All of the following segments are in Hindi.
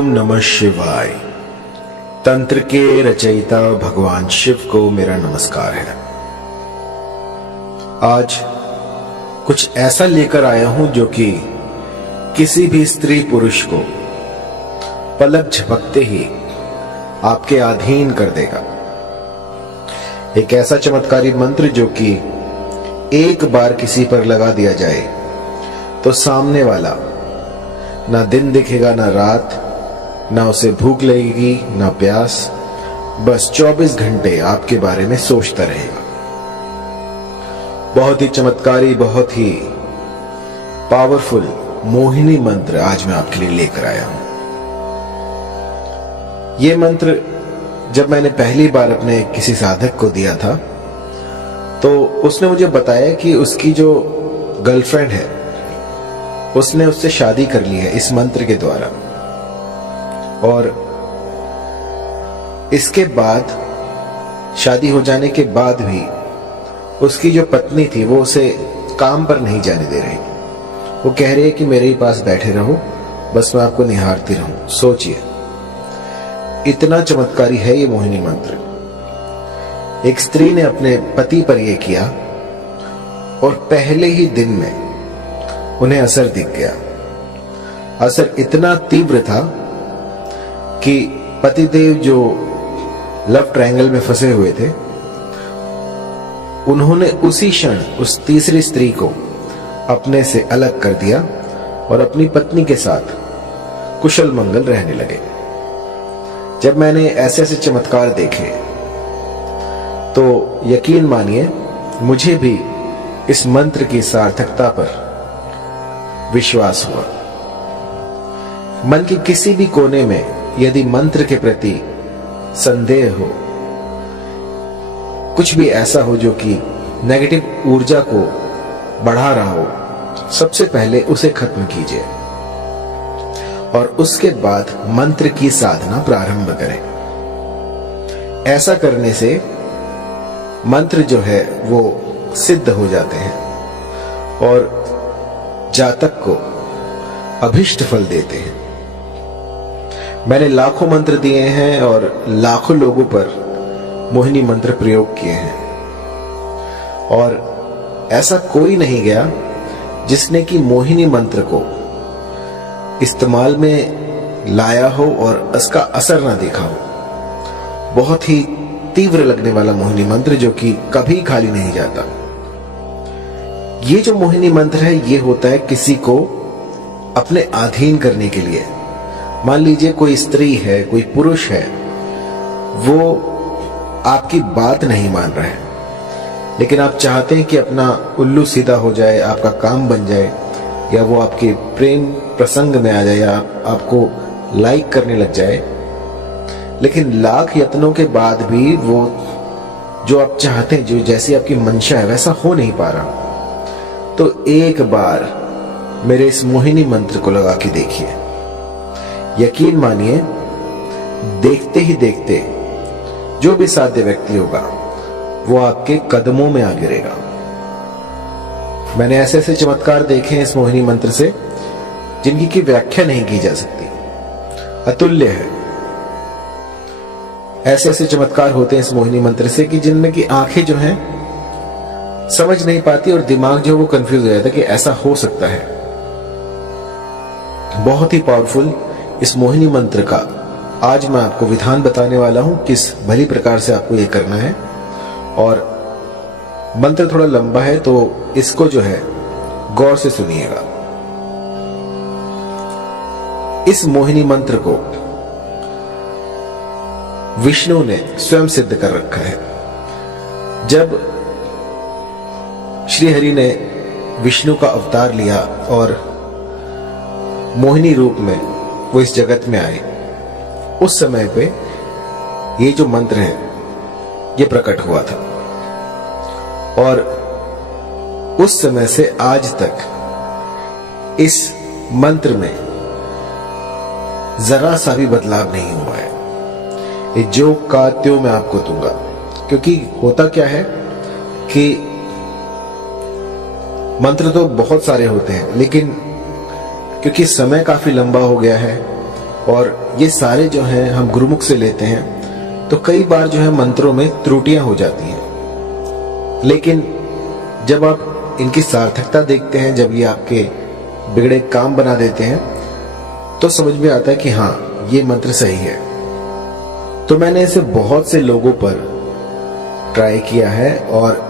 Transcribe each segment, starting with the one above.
ओम नमः शिवाय। तंत्र के रचयिता भगवान शिव को मेरा नमस्कार है। आज कुछ ऐसा लेकर आया हूं जो कि किसी भी स्त्री पुरुष को पलक झपकते ही आपके अधीन कर देगा। एक ऐसा चमत्कारी मंत्र जो कि एक बार किसी पर लगा दिया जाए तो सामने वाला ना दिन दिखेगा ना रात, ना उसे भूख लगेगी ना प्यास, बस 24 घंटे आपके बारे में सोचता रहेगा। बहुत ही चमत्कारी, बहुत ही पावरफुल मोहिनी मंत्र आज मैं आपके लिए लेकर आया हूं। यह मंत्र जब मैंने पहली बार अपने किसी साधक को दिया था तो उसने मुझे बताया कि उसकी जो गर्लफ्रेंड है उसने उससे शादी कर ली है इस मंत्र के द्वारा, और इसके बाद शादी हो जाने के बाद भी उसकी जो पत्नी थी वो उसे काम पर नहीं जाने दे रही। वो कह रही है कि मेरे ही पास बैठे रहो, बस मैं आपको निहारती रहूं। सोचिए, इतना चमत्कारी है ये मोहिनी मंत्र। एक स्त्री ने अपने पति पर यह किया और पहले ही दिन में उन्हें असर दिख गया। असर इतना तीव्र था कि पतिदेव जो लव ट्रायंगल में फंसे हुए थे उन्होंने उसी क्षण उस तीसरी स्त्री को अपने से अलग कर दिया और अपनी पत्नी के साथ कुशल मंगल रहने लगे। जब मैंने ऐसे ऐसे चमत्कार देखे तो यकीन मानिए मुझे भी इस मंत्र की सार्थकता पर विश्वास हुआ। मन के किसी भी कोने में यदि मंत्र के प्रति संदेह हो, कुछ भी ऐसा हो जो कि नेगेटिव ऊर्जा को बढ़ा रहा हो, सबसे पहले उसे खत्म कीजिए और उसके बाद मंत्र की साधना प्रारंभ करें। ऐसा करने से मंत्र जो है वो सिद्ध हो जाते हैं और जातक को अभिष्ट फल देते हैं। मैंने लाखों मंत्र दिए हैं और लाखों लोगों पर मोहिनी मंत्र प्रयोग किए हैं और ऐसा कोई नहीं गया जिसने कि मोहिनी मंत्र को इस्तेमाल में लाया हो और उसका असर ना देखा हो। बहुत ही तीव्र लगने वाला मोहिनी मंत्र जो कि कभी खाली नहीं जाता। ये जो मोहिनी मंत्र है ये होता है किसी को अपने अधीन करने के लिए। मान लीजिए कोई स्त्री है, कोई पुरुष है, वो आपकी बात नहीं मान रहा है, लेकिन आप चाहते हैं कि अपना उल्लू सीधा हो जाए, आपका काम बन जाए, या वो आपके प्रेम प्रसंग में आ जाए, या आपको लाइक करने लग जाए, लेकिन लाख यत्नों के बाद भी वो जो आप चाहते हैं, जो जैसी आपकी मंशा है वैसा हो नहीं पा रहा, तो एक बार मेरे इस मोहिनी मंत्र को लगा के देखिए। यकीन मानिए देखते ही देखते जो भी साध्य व्यक्ति होगा वो आपके कदमों में आ गिरेगा। मैंने ऐसे ऐसे चमत्कार देखे हैं इस मोहिनी मंत्र से जिनकी की व्याख्या नहीं की जा सकती, अतुल्य है। ऐसे ऐसे चमत्कार होते हैं इस मोहिनी मंत्र से कि जिनमें की आंखें जो हैं समझ नहीं पाती और दिमाग जो वो कंफ्यूज हो जाता है कि ऐसा हो सकता है। बहुत ही पावरफुल इस मोहिनी मंत्र का आज मैं आपको विधान बताने वाला हूं, किस भली प्रकार से आपको ये करना है। और मंत्र थोड़ा लंबा है तो इसको जो है गौर से सुनिएगा। इस मोहिनी मंत्र को विष्णु ने स्वयं सिद्ध कर रखा है। जब श्री हरि ने विष्णु का अवतार लिया और मोहिनी रूप में वो इस जगत में आए, उस समय पे ये जो मंत्र है ये प्रकट हुआ था और उस समय से आज तक इस मंत्र में जरा सा भी बदलाव नहीं हुआ है। ये जो का त्यों मैं आपको दूंगा, क्योंकि होता क्या है कि मंत्र तो बहुत सारे होते हैं, लेकिन क्योंकि समय काफी लंबा हो गया है और ये सारे जो हैं हम गुरुमुख से लेते हैं, तो कई बार जो है मंत्रों में त्रुटियां हो जाती हैं। लेकिन जब आप इनकी सार्थकता देखते हैं, जब ये आपके बिगड़े काम बना देते हैं, तो समझ में आता है कि हाँ, ये मंत्र सही है। तो मैंने इसे बहुत से लोगों पर ट्राई किया है और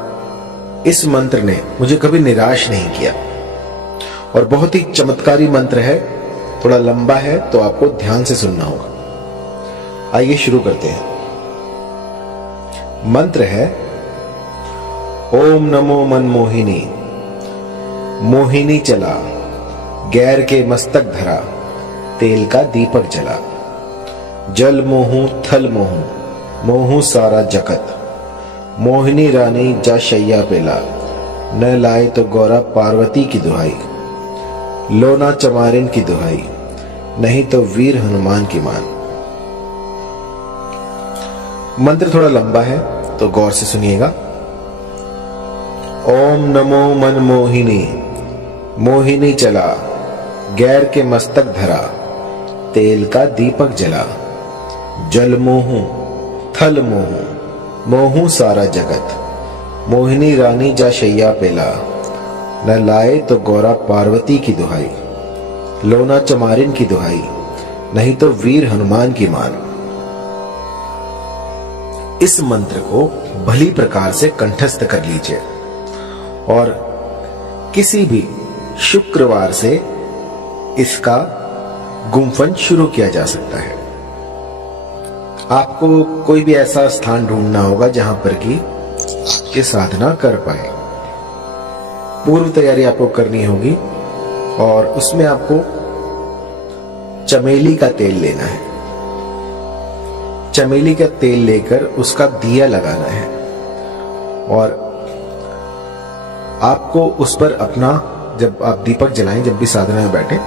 इस मंत्र ने मुझे कभी निराश नहीं किया। और बहुत ही चमत्कारी मंत्र है, थोड़ा लंबा है, तो आपको ध्यान से सुनना होगा। आइए शुरू करते हैं। मंत्र है ओम नमो मनमोहिनी। मोहिनी चला, गैर के मस्तक धरा, तेल का दीपक जला। जल मोहू थल मोहू, मोहू सारा जगत। मोहिनी रानी जा शैया पेला, न लाए तो गौरा पार्वती की दुहाई। लोना चमारिन की दुहाई, नहीं तो वीर हनुमान की मान। मंत्र थोड़ा लंबा है, तो गौर से सुनिएगा। ओम नमो मनमोहिनी। मोहिनी चला, गैर के मस्तक धरा, तेल का दीपक जला। जल मोहू थल मोहू, मोहू सारा जगत। मोहिनी रानी जा शैया पेला, न लाए तो गौरा पार्वती की दुहाई। लोना चमारिन की दुहाई, नहीं तो वीर हनुमान की मान। इस मंत्र को भली प्रकार से कंठस्थ कर लीजिए और किसी भी शुक्रवार से इसका गुम्फन शुरू किया जा सकता है। आपको कोई भी ऐसा स्थान ढूंढना होगा जहां पर कि ये साधना कर पाए। पूर्व तैयारी आपको करनी होगी और उसमें आपको चमेली का तेल लेना है। चमेली का तेल लेकर उसका दिया लगाना है और आपको उस पर अपना, जब आप दीपक जलाएं, जब भी साधना में बैठे,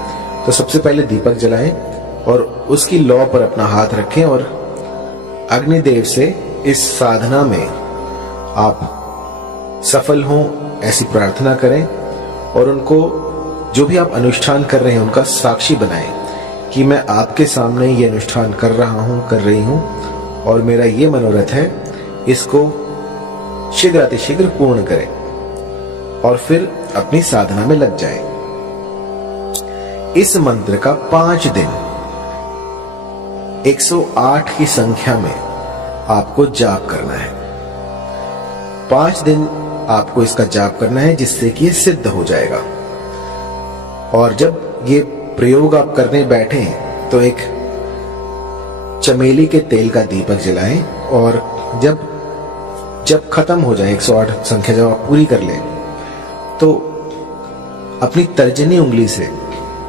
तो सबसे पहले दीपक जलाएं और उसकी लौ पर अपना हाथ रखें और अग्निदेव से इस साधना में आप सफल हों ऐसी प्रार्थना करें और उनको, जो भी आप अनुष्ठान कर रहे हैं, उनका साक्षी बनाएं कि मैं आपके सामने ये अनुष्ठान कर रहा हूं, कर रही हूं और मेरा ये मनोरथ है, इसको शीघ्रातिशीघ्र पूर्ण करें और फिर अपनी साधना में लग जाएं। इस मंत्र का 5 दिन 108 की संख्या में आपको जाप करना है। 5 दिन आपको इसका जाप करना है, जिससे कि ये सिद्ध हो जाएगा। और जब ये प्रयोग आप करने बैठे तो एक चमेली के तेल का दीपक जलाएं और जब खत्म हो जाए 108 संख्या जब आप पूरी कर लें, तो अपनी तर्जनी उंगली से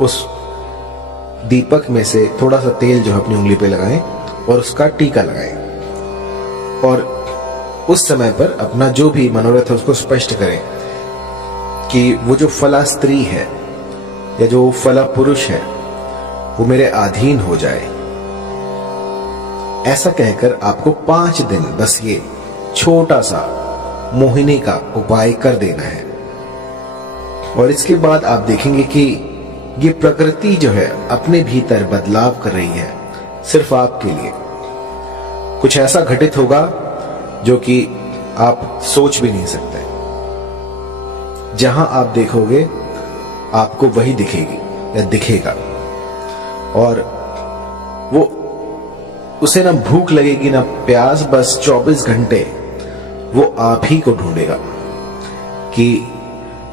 उस दीपक में से थोड़ा सा तेल जो है अपनी उंगली पे लगाएं और उसका टीका लगाएं और उस समय पर अपना जो भी मनोरथ है उसको स्पष्ट करें कि वो जो फला स्त्री है या जो फला पुरुष है वो मेरे अधीन हो जाए। ऐसा कहकर आपको 5 दिन बस ये छोटा सा मोहिनी का उपाय कर देना है और इसके बाद आप देखेंगे कि ये प्रकृति जो है अपने भीतर बदलाव कर रही है सिर्फ आपके लिए। कुछ ऐसा घटित होगा जो कि आप सोच भी नहीं सकते। जहां आप देखोगे आपको वही दिखेगी या दिखेगा और वो उसे ना भूख लगेगी ना प्यास, बस 24 घंटे वो आप ही को ढूंढेगा कि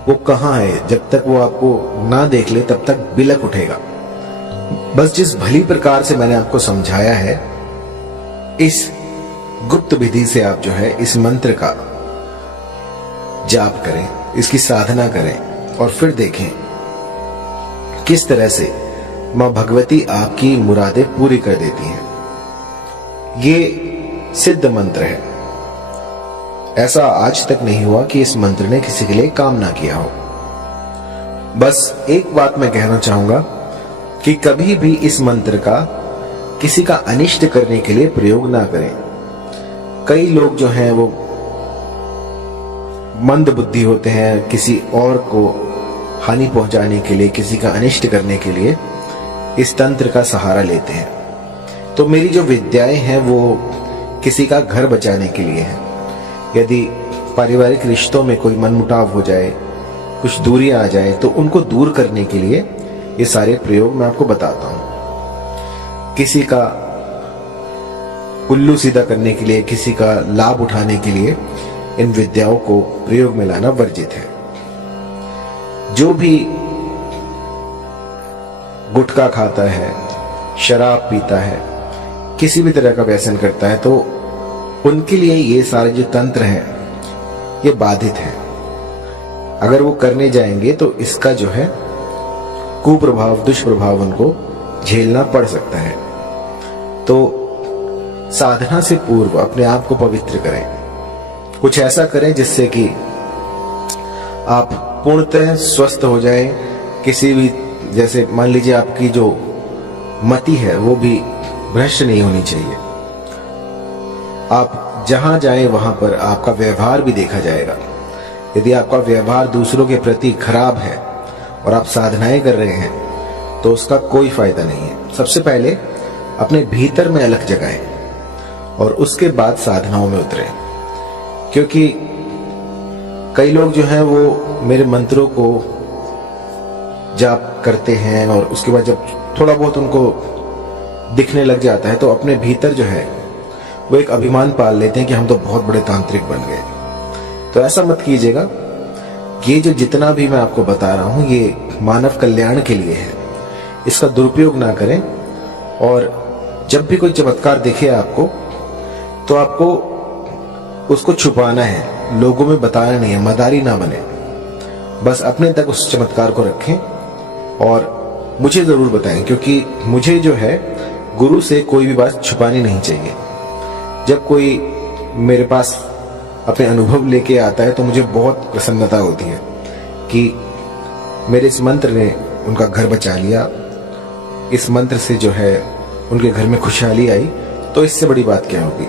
वो कहां है। जब तक वो आपको ना देख ले तब तक बिलक उठेगा। बस जिस भली प्रकार से मैंने आपको समझाया है, इस गुप्त विधि से आप जो है इस मंत्र का जाप करें, इसकी साधना करें और फिर देखें किस तरह से मां भगवती आपकी मुरादें पूरी कर देती हैं। ये सिद्ध मंत्र है। ऐसा आज तक नहीं हुआ कि इस मंत्र ने किसी के लिए काम ना किया हो। बस एक बात मैं कहना चाहूंगा कि कभी भी इस मंत्र का किसी का अनिष्ट करने के लिए प्रयोग ना करें। कई लोग जो हैं वो मंद बुद्धि होते हैं, किसी और को हानि पहुंचाने के लिए, किसी का अनिष्ट करने के लिए इस तंत्र का सहारा लेते हैं। तो मेरी जो विद्याएं हैं वो किसी का घर बचाने के लिए है। यदि पारिवारिक रिश्तों में कोई मनमुटाव हो जाए, कुछ दूरी आ जाए, तो उनको दूर करने के लिए ये सारे प्रयोग मैं आपको बताता हूं। किसी का उल्लू सीधा करने के लिए, किसी का लाभ उठाने के लिए इन विद्याओं को प्रयोग में लाना वर्जित है। जो भी गुटखा खाता है, शराब पीता है, किसी भी तरह का व्यसन करता है, तो उनके लिए ये सारे जो तंत्र हैं ये बाधित है। अगर वो करने जाएंगे तो इसका जो है कुप्रभाव, दुष्प्रभाव उनको झेलना पड़ सकता है। तो साधना से पूर्व अपने आप को पवित्र करें, कुछ ऐसा करें जिससे कि आप पूर्णतः स्वस्थ हो जाएं। किसी भी, जैसे मान लीजिए आपकी जो मति है वो भी भ्रष्ट नहीं होनी चाहिए। आप जहां जाएं वहां पर आपका व्यवहार भी देखा जाएगा। यदि आपका व्यवहार दूसरों के प्रति खराब है और आप साधनाएं कर रहे हैं तो उसका कोई फायदा नहीं है। सबसे पहले अपने भीतर में अलख जगाएं और उसके बाद साधनाओं में उतरें। क्योंकि कई लोग जो हैं वो मेरे मंत्रों को जाप करते हैं और उसके बाद जब थोड़ा बहुत उनको दिखने लग जाता है तो अपने भीतर जो है वो एक अभिमान पाल लेते हैं कि हम तो बहुत बड़े तांत्रिक बन गए। तो ऐसा मत कीजिएगा। ये जो जितना भी मैं आपको बता रहा हूं ये मानव कल्याण के लिए है, इसका दुरुपयोग ना करें। और जब भी कोई चमत्कार दिखे आपको तो आपको उसको छुपाना है, लोगों में बताना नहीं है, मदारी ना बने। बस अपने तक उस चमत्कार को रखें और मुझे जरूर बताएं, क्योंकि मुझे जो है गुरु से कोई भी बात छुपानी नहीं चाहिए। जब कोई मेरे पास अपने अनुभव लेके आता है तो मुझे बहुत प्रसन्नता होती है कि मेरे इस मंत्र ने उनका घर बचा लिया, इस मंत्र से जो है उनके घर में खुशहाली आई। तो इससे बड़ी बात क्या होगी।